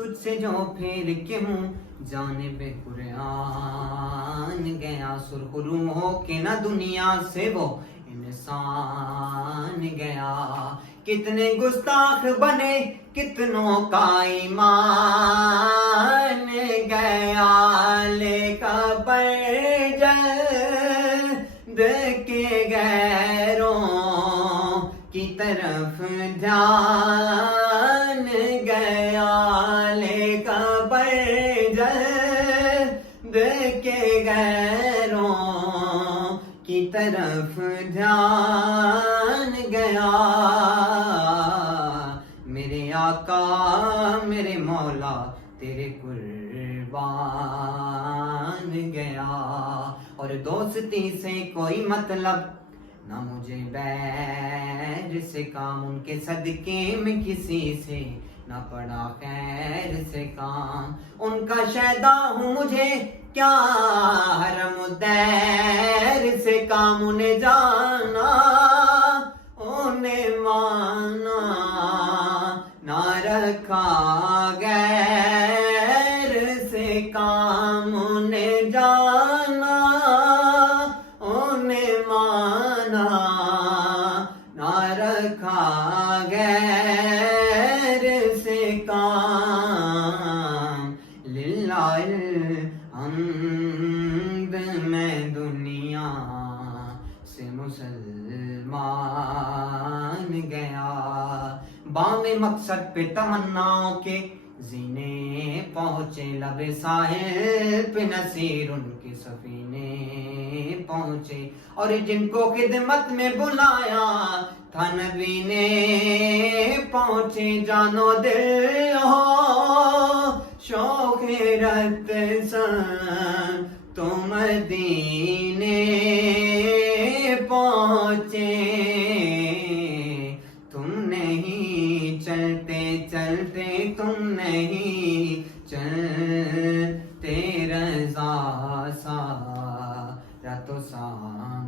تجھ سے جو پھیر کے منہ جانب قرآن گیا، سرخرو ہو کے نہ دنیا سے وہ انسان گیا، کتنے گستاخ بنے کتنوں کا ایمان گیا، لے کر جلد کے غیروں کی طرف دھیان گیا، لے کر جلد کے غیروں کی طرف دھیان گیا، میرے آقا میرے مولا تیرے قربان گیا، اور دوستی سے کوئی مطلب نہ مجھے بیر سے کام، ان کے صدقے میں کسی سے نہ پڑا خیر سے کام، ان کا شیدا ہوں مجھے کیا حرم دیر سے کام، انہیں جانا انہیں مانا نہ رکھا غیر سے کام، انہیں جانا انہیں مانا نہ رکھا غیر سے کام، للہ الحمد میں دنیا سے مسلمان گیا، بام مقصد پہ تمناؤں کے زینے پہنچے، لب ساحل پہ نصیر ان کی سفینے پہنچے، اور جن کو خدمت میں بلایا تھا نبی نے پہنچے، جانو دل ہو شوق رت سن تو مدینے پہنچے، تم نہیں چلتے چلتے تم نہیں چلتے رضا سا تو سامان